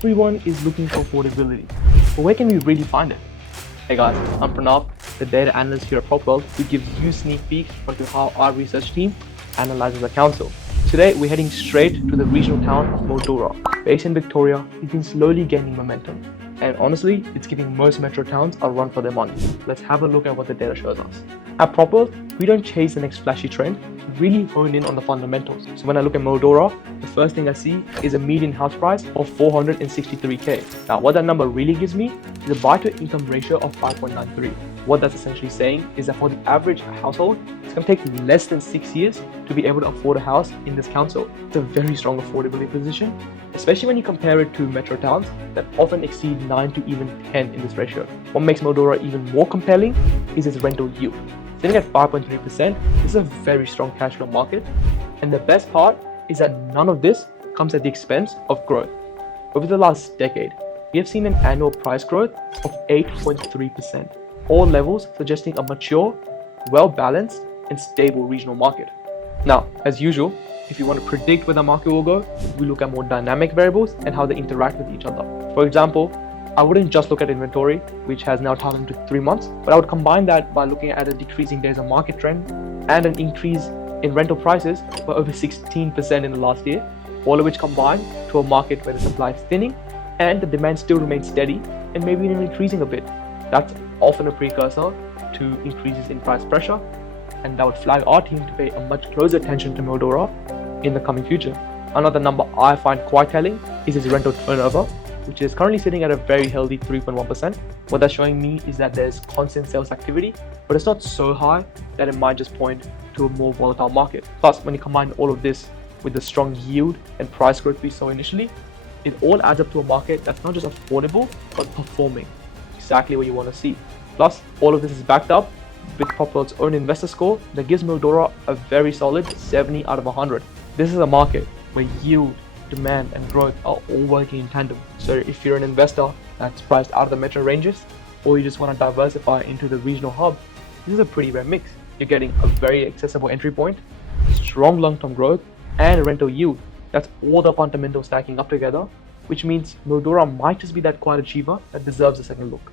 Everyone is looking for affordability, but where can we really find it? Hey guys, I'm Pranav, the data analyst here at PropWealth, who gives you sneak peeks onto how our research team analyzes the council. Today, we're heading straight to the regional town of Mildura. Based in Victoria, it's been slowly gaining momentum. And honestly, it's giving most metro towns a run for their money. Let's have a look at what the data shows us. At PropWealth, we don't chase the next flashy trend, we really hone in on the fundamentals. So when I look at Mildura, the first thing I see is a median house price of 463k. Now, what that number really gives me is a buy-to-income ratio of 5.93. What that's essentially saying is that for the average household, it's going to take less than 6 years to be able to afford a house in this council. It's a very strong affordability position, especially when you compare it to metro towns that often exceed 9 to even 10 in this ratio. What makes Mildura even more compelling is its rental yield. Sitting at 5.3%, this is a very strong cash flow market. And the best part is that none of this comes at the expense of growth. Over the last decade, we have seen an annual price growth of 8.3%, all levels suggesting a mature, well-balanced, and stable regional market. Now, as usual, if you want to predict where the market will go, we look at more dynamic variables and how they interact with each other. For example, I wouldn't just look at inventory, which has now turned into 3 months, but I would combine that by looking at a decreasing days of market trend and an increase in rental prices by over 16% in the last year, all of which combine to a market where the supply is thinning and the demand still remains steady and maybe even increasing a bit. That's often a precursor to increases in price pressure, and that would flag our team to pay a much closer attention to Mildura in the coming future. Another number I find quite telling is its rental turnover, which is currently sitting at a very healthy 3.1%. What that's showing me is that there's constant sales activity, but it's not so high that it might just point to a more volatile market. Plus, when you combine all of this with the strong yield and price growth we saw initially, it all adds up to a market that's not just affordable, but performing. Exactly what you want to see. Plus, all of this is backed up with PropWealth's own investor score that gives Mildura a very solid 70 out of 100. This is a market where yield, demand, and growth are all working in tandem. So if you're an investor that's priced out of the metro ranges, or you just want to diversify into the regional hub, this is a pretty rare mix. You're getting a very accessible entry point, strong long-term growth, and a rental yield. That's all the fundamentals stacking up together, which means Mildura might just be that quiet achiever that deserves a second look.